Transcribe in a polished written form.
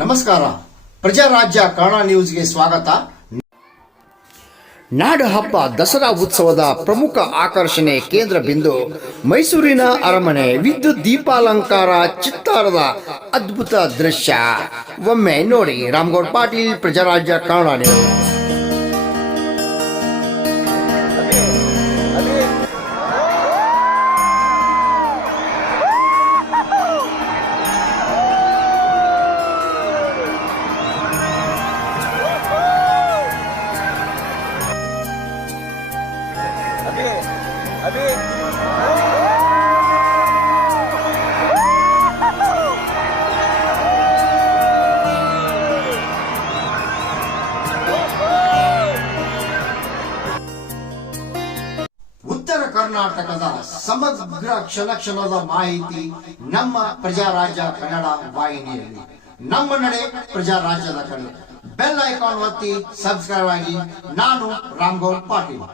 ನಮಸ್ಕಾರ. ಪ್ರಜಾರಾಜ್ಯ ಕನ್ನಡ ನ್ಯೂಸ್ಗೆ ಸ್ವಾಗತ. ನಾಡ ಹಬ್ಬ ದಸರಾ ಉತ್ಸವದ ಪ್ರಮುಖ ಆಕರ್ಷಣೆ ಕೇಂದ್ರ ಬಿಂದು ಮೈಸೂರಿನ ಅರಮನೆ. ವಿದ್ಯುತ್ ದೀಪಾಲಂಕಾರ, ಚಿತ್ತಾರದ ಅದ್ಭುತ ದೃಶ್ಯ ಒಮ್ಮೆ ನೋಡಿ. ರಾಮಗೌಡ ಪಾಟೀಲ್, ಪ್ರಜಾರಾಜ್ಯ ಕನ್ನಡ ನ್ಯೂಸ್. ಉತ್ತರ ಕರ್ನಾಟಕದ ಸಮಗ್ರ ಕ್ಷಣದ ಮಾಹಿತಿ ನಮ್ಮ ಪ್ರಜಾರಾಜ್ಯ ಕನ್ನಡ ವಾಹಿನಿಯಲ್ಲಿ. ನಮ್ಮ ನಡೆ ಪ್ರಜಾರಾಜ್ಯದ ಕಡೆ. ಬೆಲ್ ಐಕಾನ್ ಒತ್ತಿ ಸಬ್ಸ್ಕ್ರೈಬ್ ಆಗಿ. ನಾನು ರಾಮಗೌಡ ಪಾಟೀಲ್.